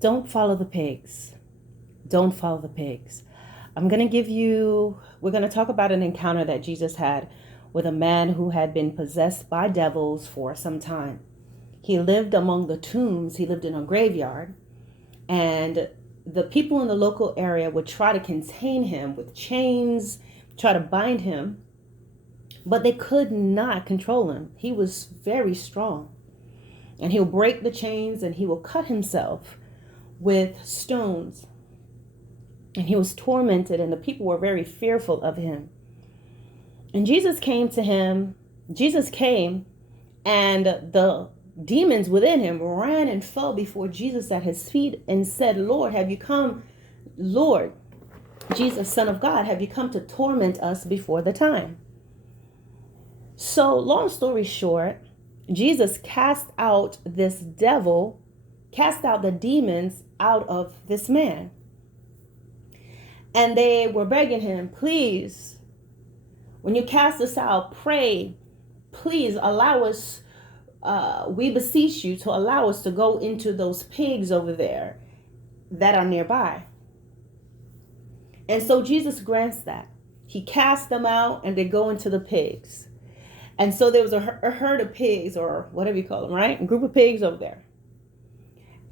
Don't follow the pigs. Don't follow the pigs. We're going to talk about an encounter that Jesus had with a man who had been possessed by devils for some time. He lived among the tombs, he lived in a graveyard, and the people in the local area would try to contain him with chains, try to bind him, but they could not control him. He was very strong. And he'll break the chains and he will cut himself with stones. And he was tormented, and the people were very fearful of him. And Jesus came to him. Jesus came, and the demons within him ran and fell before Jesus at his feet and said, Lord, have you come, Lord, Jesus, Son of God, have you come to torment us before the time? So, long story short, Jesus cast out the demons out of this man. And they were begging him, please, when you cast us out, pray, please allow us, we beseech you to allow us to go into those pigs over there that are nearby. And so Jesus grants that. He casts them out and they go into the pigs. And so there was a herd of pigs, or whatever you call them, right? A group of pigs over there.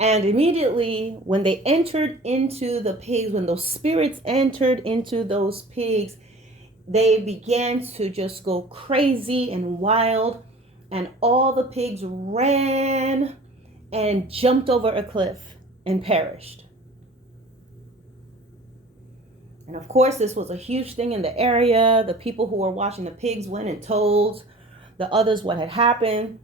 And immediately when they entered into the pigs, when those spirits entered into those pigs, they began to just go crazy and wild. And all the pigs ran and jumped over a cliff and perished. And of course, this was a huge thing in the area. The people who were watching the pigs went and told the others what had happened.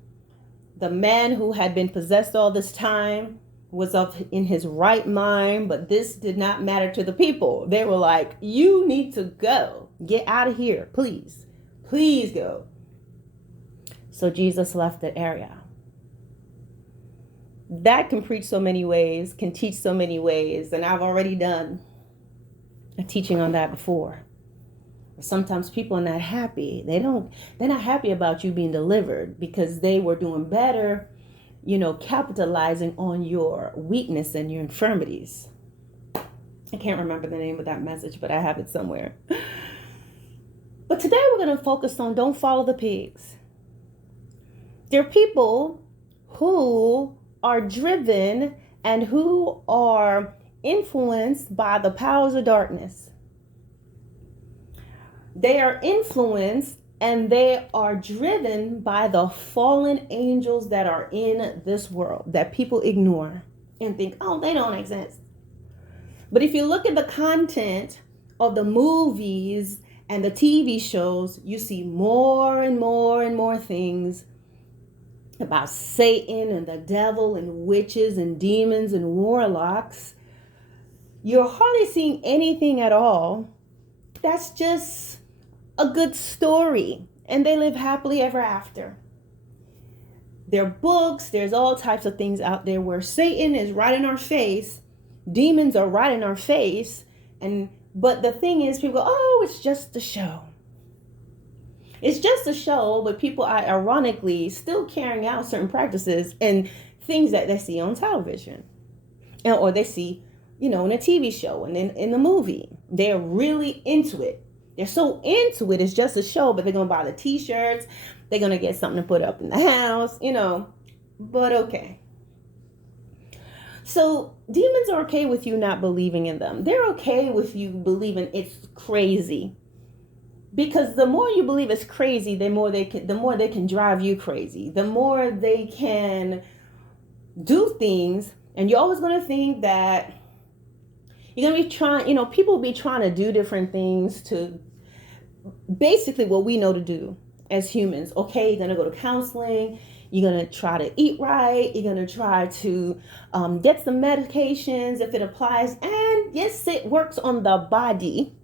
The man who had been possessed all this time was in his right mind, but this did not matter to the people. They were like, you need to go. Get out of here, please. Please go. So Jesus left the area. That can preach so many ways, can teach so many ways, and I've already done a teaching on that before. Sometimes people are not happy. They're not happy about you being delivered because they were doing better, capitalizing on your weakness and your infirmities. I can't remember the name of that message, but I have it somewhere. But today we're going to focus on don't follow the pigs. There are people who are driven and who are influenced by the powers of darkness. They are influenced and they are driven by the fallen angels that are in this world that people ignore and think, oh, they don't exist. But if you look at the content of the movies and the TV shows, you see more and more and more things about Satan and the devil and witches and demons and warlocks. You're hardly seeing anything at all that's just a good story, and they live happily ever after. There are books, there's all types of things out there where Satan is right in our face, demons are right in our face, but the thing is, people go, oh, it's just a show. It's just a show, but people are ironically still carrying out certain practices and things that they see on television, or they see, in a TV show and in the movie. They're really into it. They're so into it, it's just a show, but they're going to buy the t-shirts. They're going to get something to put up in the house, but okay. So demons are okay with you not believing in them. They're okay with you believing it's crazy. Because the more you believe it's crazy, the more they can drive you crazy. The more they can do things, and you're always going to think that you're going to be trying, people will be trying to do different things to basically what we know to do as humans. Okay, you're going to go to counseling. You're going to try to eat right. You're going to try to get some medications if it applies. And yes, it works on the body.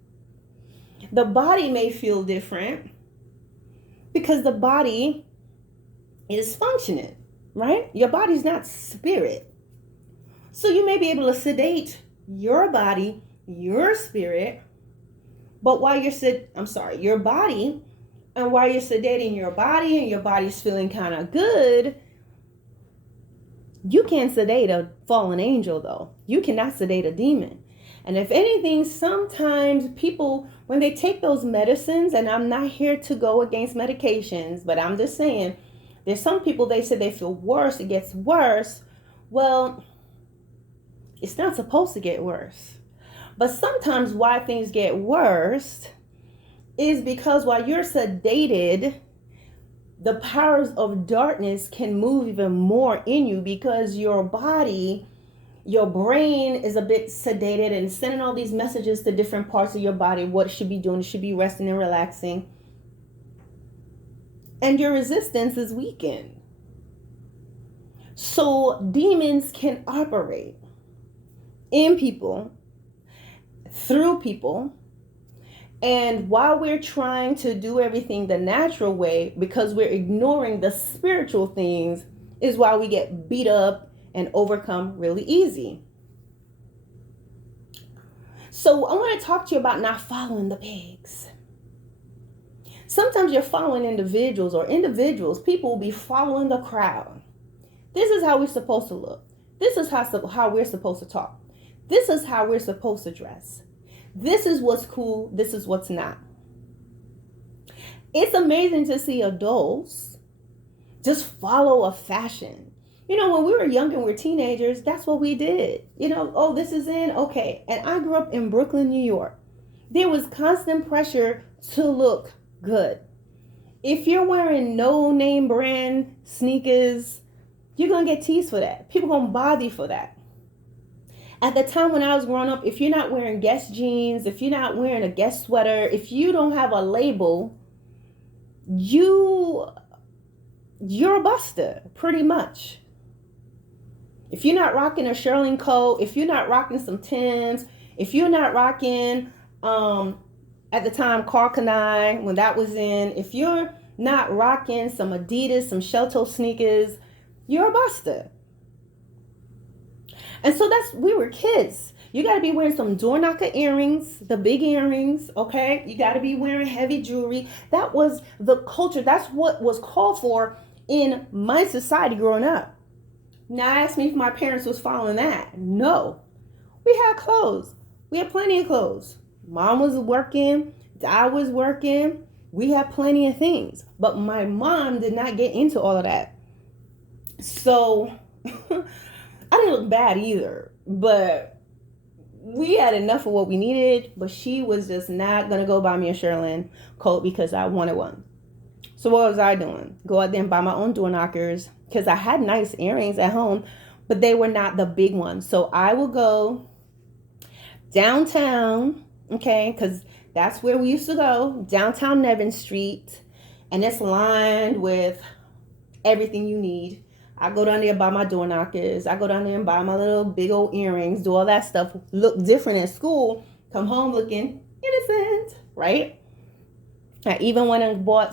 The body may feel different because the body is functioning, right? Your body's not spirit. So you may be able to sedate your body, your spirit, but while you're your body, and while you're sedating your body and your body's feeling kind of good, You can't sedate a fallen angel, though. You cannot sedate a demon. And if anything, sometimes people, when they take those medicines, and I'm not here to go against medications, but I'm just saying, there's some people, they say they feel worse, it gets worse. Well, it's not supposed to get worse. But sometimes why things get worse is because while you're sedated, the powers of darkness can move even more in you because your body, your brain is a bit sedated and sending all these messages to different parts of your body, what it should be doing. It should be resting and relaxing. And your resistance is weakened. So demons can operate in people, through people. And while we're trying to do everything the natural way, because we're ignoring the spiritual things, is why we get beat up and overcome really easy. So I want to talk to you about not following the pigs. Sometimes you're following individuals, people will be following the crowd. This is how we're supposed to look. This is how we're supposed to talk. This is how we're supposed to dress. This is what's cool. This is what's not. It's amazing to see adults just follow a fashion. When we were young and we were teenagers, that's what we did. Oh, this is in, okay. And I grew up in Brooklyn, New York. There was constant pressure to look good. If you're wearing no name brand sneakers, you're going to get teased for that. People going to bother you for that. At the time when I was growing up, if you're not wearing Guess jeans, if you're not wearing a Guess sweater, if you don't have a label, you're a buster, pretty much. If you're not rocking a Shearling coat, if you're not rocking some Timbs, if you're not rocking, at the time, Carcanine, when that was in, if you're not rocking some Adidas, some shell-toe sneakers, you're a buster. And so we were kids. You got to be wearing some door knocker earrings, the big earrings, okay? You got to be wearing heavy jewelry. That was the culture. That's what was called for in my society growing up. Now, ask me if my parents was following that. No. We had clothes. We had plenty of clothes. Mom was working. Dad was working. We had plenty of things. But my mom did not get into all of that. So I didn't look bad either, but we had enough of what we needed, but she was just not going to go buy me a Shearling coat because I wanted one. So what was I doing? Go out there and buy my own door knockers because I had nice earrings at home, but they were not the big ones. So I would go downtown, okay, because that's where we used to go, downtown Nevin Street, and it's lined with everything you need. I go down there and buy my door knockers. I go down there and buy my little big old earrings, do all that stuff, look different at school, come home looking innocent, right? I even went and bought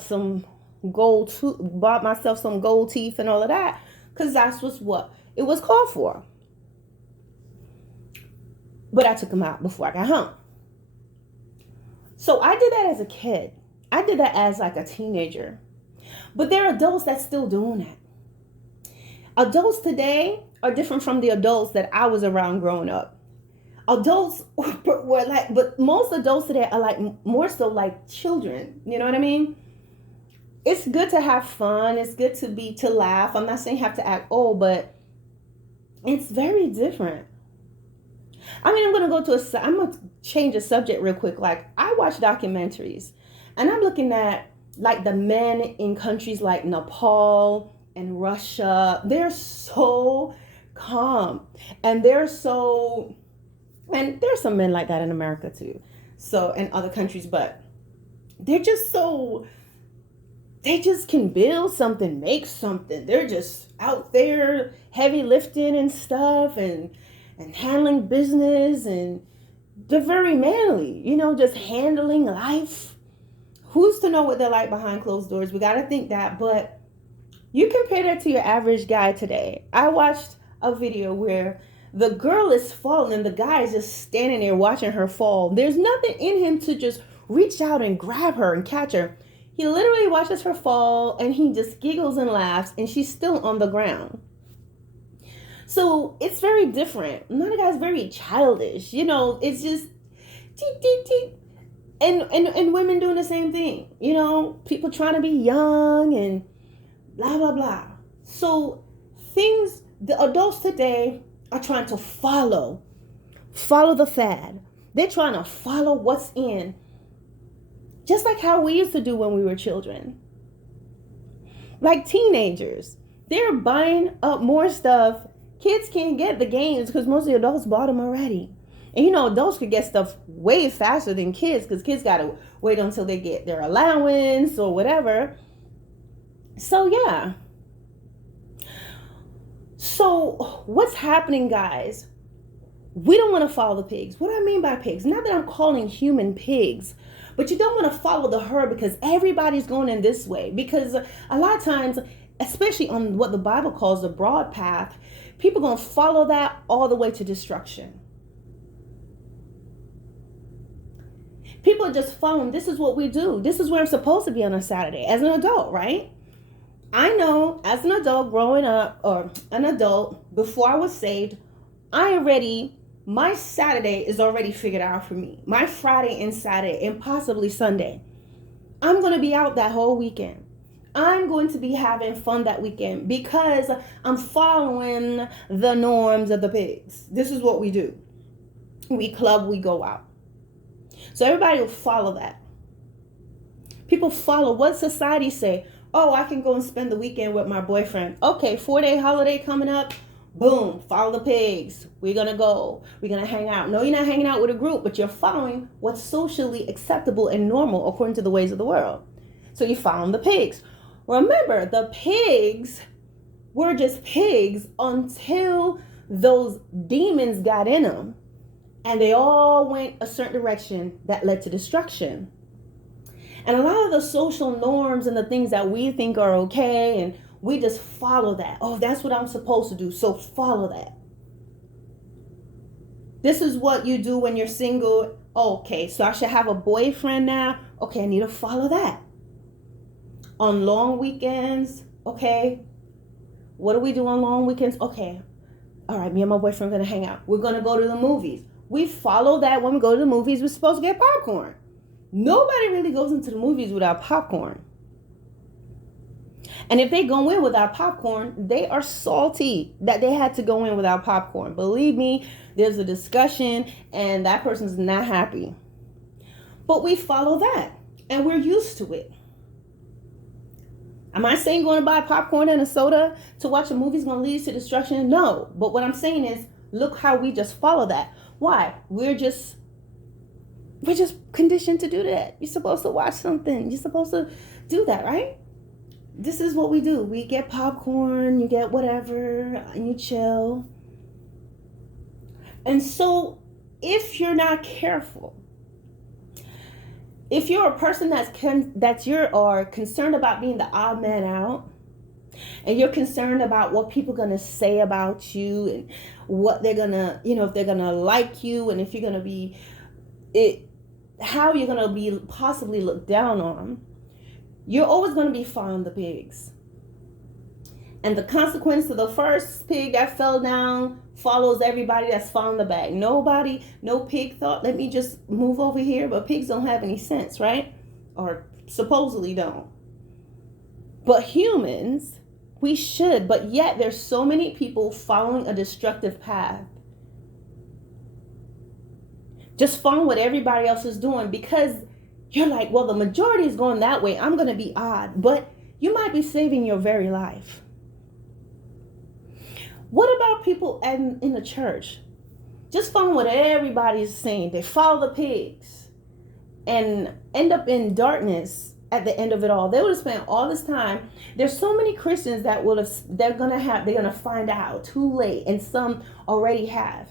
myself some gold teeth and all of that, because that's what it was called for. But I took them out before I got home. So I did that as a kid. I did that as like a teenager. But there are adults that's still doing that. Adults today are different from the adults that I was around growing up. Adults were like, but most adults today are like more so like children. You know what I mean? It's good to have fun. It's good to laugh. I'm not saying you have to act old, but it's very different. I mean, I'm going to change the subject real quick. Like, I watch documentaries and I'm looking at like the men in countries like Nepal and Russia. They're so calm and there's some men like that in America too. So, and other countries, but they just can build something, make something. They're just out there heavy lifting and stuff and handling business, and they're very manly, just handling life. Who's to know what they're like behind closed doors? We got to think that, but you compare that to your average guy today. I watched a video where the girl is falling and the guy is just standing there watching her fall. There's nothing in him to just reach out and grab her and catch her. He literally watches her fall and he just giggles and laughs and she's still on the ground. So it's very different. None guy's very childish. It's just teep, teep, teep. And women doing the same thing. People trying to be young and blah, blah, blah. So the adults today are trying to follow the fad. They're trying to follow what's in. Just like how we used to do when we were children. Like teenagers. They're buying up more stuff. Kids can't get the games because most of the adults bought them already. And adults could get stuff way faster than kids because kids got to wait until they get their allowance or whatever. So, yeah. So, what's happening, guys? We don't want to follow the pigs. What do I mean by pigs? Not that I'm calling human pigs, but you don't want to follow the herd because everybody's going in this way. Because a lot of times, especially on what the Bible calls the broad path, people are going to follow that all the way to destruction. People are just following. This is what we do. This is where I'm supposed to be on a Saturday as an adult, right? I know as an adult growing up, or an adult before I was saved, my Saturday is already figured out for me. My Friday and Saturday and possibly Sunday. I'm going to be out that whole weekend. I'm going to be having fun that weekend because I'm following the norms of the pigs. This is what we do. We club, we go out. So everybody will follow that. People follow what society say. Oh, I can go and spend the weekend with my boyfriend. Okay, 4-day holiday coming up. Boom, follow the pigs. We're going to go. We're going to hang out. No, you're not hanging out with a group, but you're following what's socially acceptable and normal according to the ways of the world. So you're following the pigs. Remember, the pigs were just pigs until those demons got in them. And they all went a certain direction that led to destruction. And a lot of the social norms and the things that we think are okay, and we just follow that. Oh, that's what I'm supposed to do, so follow that. This is what you do when you're single. Okay, so I should have a boyfriend now. Okay, I need to follow that. On long weekends, okay. What do we do on long weekends? Okay, all right, me and my boyfriend are going to hang out. We're going to go to the movies. We follow that. When we go to the movies, we're supposed to get popcorn. Nobody really goes into the movies without popcorn. And if they go in without popcorn, they are salty that they had to go in without popcorn. Believe me, there's a discussion and that person's not happy. But we follow that and we're used to it. Am I saying going to buy popcorn and a soda to watch a movie is going to lead to destruction? No. But what I'm saying is, look how we just follow that. Why? We're just conditioned to do that. You're supposed to watch something. You're supposed to do that, right? This is what we do. We get popcorn, you get whatever, and you chill. And so if you're not careful, if you're a person are concerned about being the odd man out, and you're concerned about what people are going to say about you and what they're going to, if they're going to like you and if you're going to be, how you're going to be possibly looked down on, you're always going to be following the pigs. And the consequence of the first pig that fell down follows everybody that's following the bag. No pig thought, let me just move over here, but pigs don't have any sense, right? Or supposedly don't. But humans, we should, but yet there's so many people following a destructive path. Just following what everybody else is doing because you're like, well, the majority is going that way. I'm going to be odd, but you might be saving your very life. What about people in the church? Just following what everybody's saying. They follow the pigs and end up in darkness at the end of it all. They would have spent all this time. There's so many Christians that they're gonna find out too late, and some already have,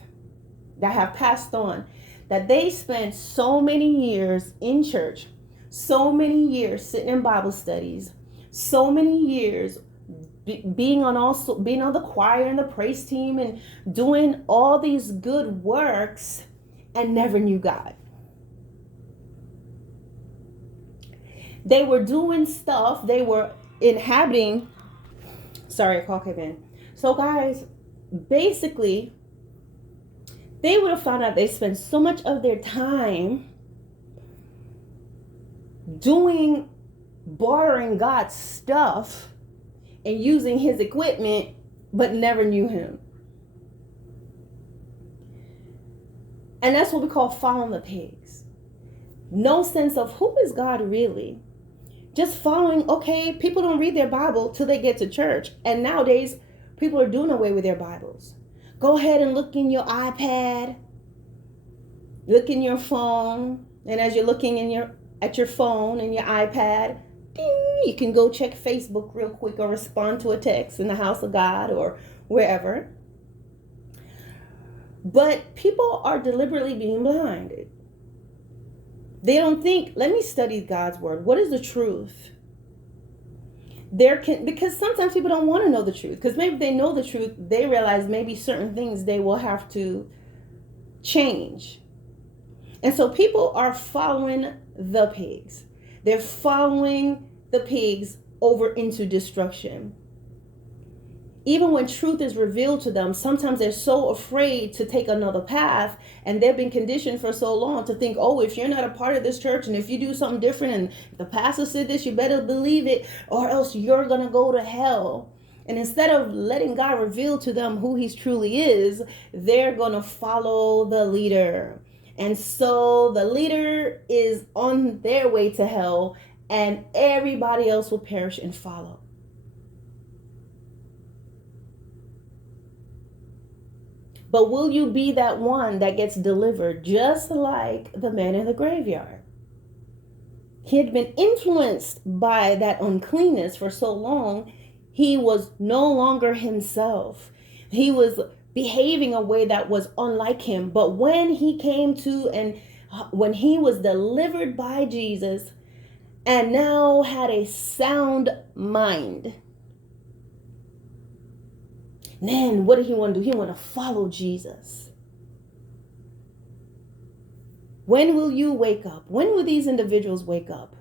that have passed on, that they spent so many years in church, so many years sitting in Bible studies, so many years being on the choir and the praise team and doing all these good works and never knew God. They were doing stuff, they were inhabiting. Sorry, a call came in. So guys, basically, they would have found out they spent so much of their time borrowing God's stuff and using his equipment, but never knew him. And that's what we call following the pigs. No sense of who is God really. Just following, okay, people don't read their Bible till they get to church. And nowadays, people are doing away with their Bibles. Go ahead and look in your iPad, look in your phone, and as you're looking at your phone and your iPad, ding, you can go check Facebook real quick or respond to a text in the house of God or wherever. But people are deliberately being blinded. They don't think, let me study God's word. What is the truth? Because sometimes people don't want to know the truth. Because maybe they know the truth, they realize maybe certain things they will have to change. And so people are following the pigs. They're following the pigs over into destruction. Even when truth is revealed to them, sometimes they're so afraid to take another path, and they've been conditioned for so long to think, oh, if you're not a part of this church, and if you do something different, and the pastor said this, you better believe it, or else you're going to go to hell. And instead of letting God reveal to them who he truly is, they're going to follow the leader. And so the leader is on their way to hell, and everybody else will perish and follow. But will you be that one that gets delivered, just like the man in the graveyard? He had been influenced by that uncleanness for so long, he was no longer himself. He was behaving a way that was unlike him. But when he came to, and when he was delivered by Jesus and now had a sound mind, then what did he want to do? He wanted to follow Jesus. When will you wake up? When will these individuals wake up?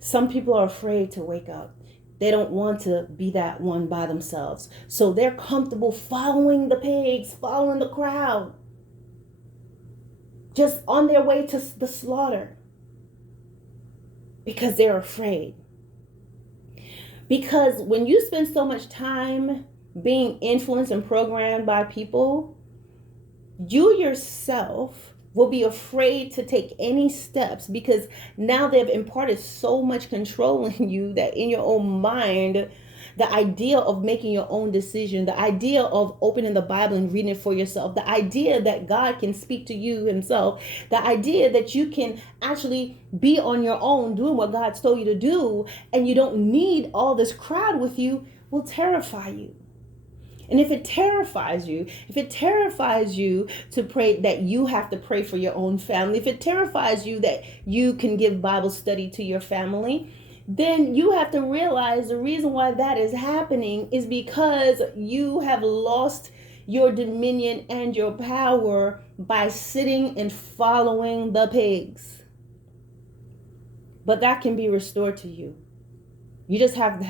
Some people are afraid to wake up. They don't want to be that one by themselves. So they're comfortable following the pigs, following the crowd, just on their way to the slaughter. Because they're afraid. Because when you spend so much time being influenced and programmed by people, you yourself will be afraid to take any steps, because now they've imparted so much control in you that in your own mind, the idea of making your own decision, the idea of opening the Bible and reading it for yourself, the idea that God can speak to you himself, the idea that you can actually be on your own doing what God's told you to do, and you don't need all this crowd with you, will terrify you. And if it terrifies you to pray, that you have to pray for your own family, if it terrifies you that you can give Bible study to your family, then you have to realize the reason why that is happening is because you have lost your dominion and your power by sitting and following the pigs. But that can be restored to you. You just have to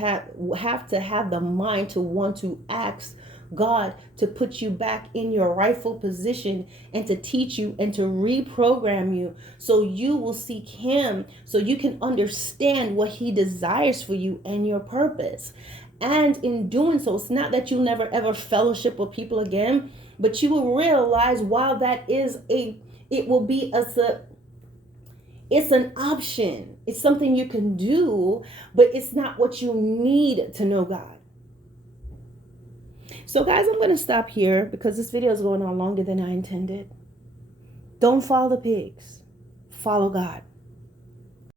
have the mind to want to ask God to put you back in your rightful position and to teach you and to reprogram you so you will seek him, so you can understand what he desires for you and your purpose. And in doing so, it's not that you'll never ever fellowship with people again, but you will realize while that is it's an option. It's something you can do, but it's not what you need to know God. So guys, I'm going to stop here because this video is going on longer than I intended. Don't follow the pigs. Follow God.